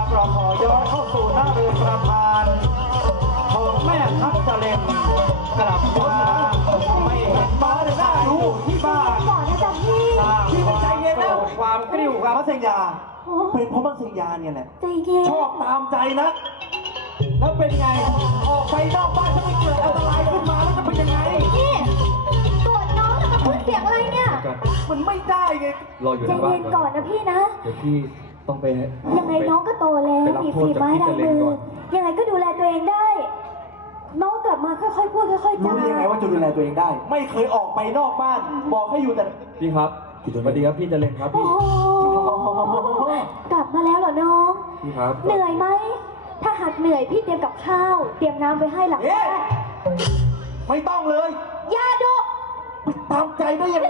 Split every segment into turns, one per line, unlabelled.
เราขอย้อนเข้าสู่หน้าเรือนประธานของแม่ทัพเจริญกลับมาไม่เห็นมาหน้าดูที่บ้าน
ก่อนนะจ๊ะพี่
พี่ไม่ใจเย็นแล้วความกริ้วความมัธยาเป็นเพราะมัธยาเนี่ยแหละ
ใจเย็น
ชอบตามใจนะแล้วเป็นไงออกไปนอกบ้านถ้าไม่เกิดอันตรายขึ้นมาแล้วจะเป็นยังไง
พี่ตรวจน้องทำไมพูดเสียงอะไรเนี่ย
มันไม่ได้ไง
รออยู่
ใจ
ในบ้า
เย็
น
นก่อนนะพี่นะ
เดี๋ยวพี่ต้องไป
ยังไงน้องก็โตแล้วมีฝีไม้ลายมือยังไงก็ดูแลตัวเองได้ น้องกลับมาค่อยๆพูดค่อยๆ
รู้
จา
ได้ยังไงว่าจะดูแลตัวเองได้ ไม่เคยออกไปนอกบ้าน บอกให้อยู่แต่
พี่ครับสวัสดีครับพี่เจริญครับ
โอ้
พี่
โหกลับมาแล้วเหรอน้อง
พี่ครับ
เหนื่อยไหมถ้าหากเหนื่อยพี่เตรียมกับข้าวเตรียมน้ำไว้ให้หลัง
เอ๊ะ
บ้าน
ไม่ต้องเลย
ยาดุ
ตามใจได้ยังไง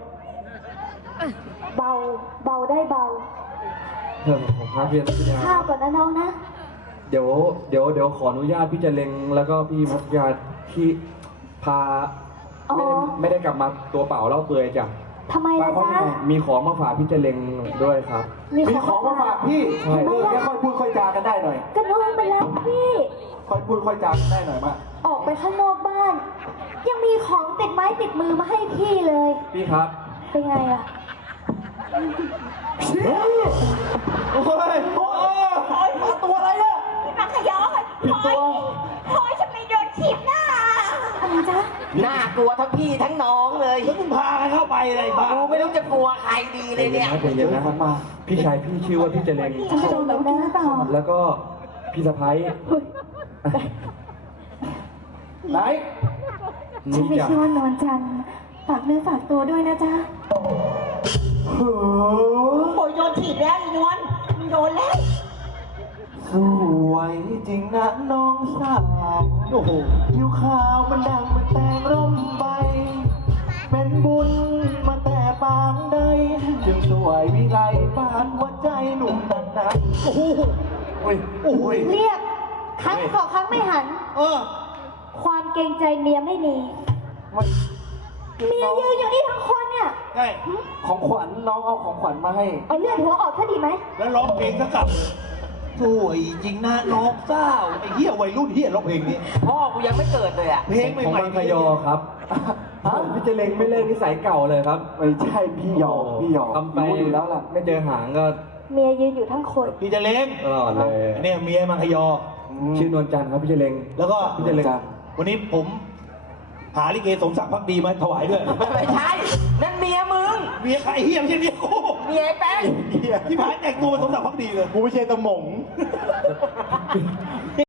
เบาเบาได้เบา
ผมครับพี่พี่
ข้าวก่อนนะน้องนะ
เดี๋ยวขออนุญาตพี่เจริญแล้วก็พี่มัธยาที่พาไม่ได้กลับมาตัวเปล่าเล่าเปลือยจ้ะ
ทำไมล่ะจ๊ะ
มีของมาฝากพี่เจริญด้วยครับ
มี
มีของมาฝากพี่
ใช่
เออแค่ค่อยพูดค่อยจากันได้หน่อย
ก็น้องไปแล้วพี่
ค่อยพูดค่อยจากันได้หน่อยมา
ออกไปข้างนอกบ้าน ยังมีของติดไม้ติดมือมาให้พี่เลย
พี่ครับ
เป็นไงล่ะ
โอ้ยโอ้ยมาตัวอะไรเนี่ย
มังคยอพลอยพลอยทำไมโดนถีบหน้า
อะไรจ๊ะ
น่ากลัวทั้งพี่ทั้งน้องเลย
แล้วมึงพากันเข้าไปเลยบ้า
กูไม่รู้จะกลัวใครดีเลยเนี่ย
ใจเย็นนะมาพี่ชายพี่ชื่อว่าพี่เจริญ
ฉันจะโดนแบบนั้นหรือเปล่า
แล้วก็พี่สะพ้าย
ไหน
ฉัน
นี่
มี
จ้ะ
ชื่อว่านวลจันทร์ฝากเนื้อฝากตัวด้วยนะจ๊ะ
โอ้
โอ้ยโดนถีบแล้วอีนวลมึงโดนแล้ว
สวยจริงนะน้องสาวโอ้โหผิวขาวมันดังเหมันแตงร่มใบ เป็นบุญมาแต่ปางใดจึงสวยวิไลปานหัวใจหนุ่มนันนันโอ้โหโอ้ยโอ้ย
เรียกครั้งสองครั้งไม่หัน
เออ
ความเกรงใจเมียไม่มี
มัน
เมียยืนอยู่นี่ทั้งคนเนี่ย
ใช่ของขวัญน้องเอาของขวัญมาให้
เอาเลือดหัวออกซะดีไหม
แล้วร้องเพลงก็กลับสวยจริงนะน้องเศร้าไอ้เหี้ยวัยรุ่นเหี้ยร้องเพลงนี้
พ่อกูยังไม่เกิดเลยอ่ะ
เพลงให
ของ
ม่
มังคยอครับพี่เจริญไม่เลิกนิสัยเก่าเลยครับ
ไม่ใช่พี่หยอกพี่หยอก
ทำไป
รู้อยู่แล้วล่ะ
ไม่เจอหางก็
เมียยืนอยู่ทั้งคน
พี่จะเล้ง
ตลอดเลย
เนี่ยเมียมังคยอ
ชื่อนวลจันทร์ครับพี่เจริญ
แล้วก็
พี่เจริญ
วันนี้ผมหาลิเกสมศักดิ์พักดีมาถวายด้วย
ไม่ใช่ นั่นเมียมึง
เมียใครเฮียไม่ใช่เมียกู
เมียไอ้แป้ง
ที่ผ่านแต่งตัวเป็นสมศักดิ์พักดีเลยกูไม่ใช่ตะหมง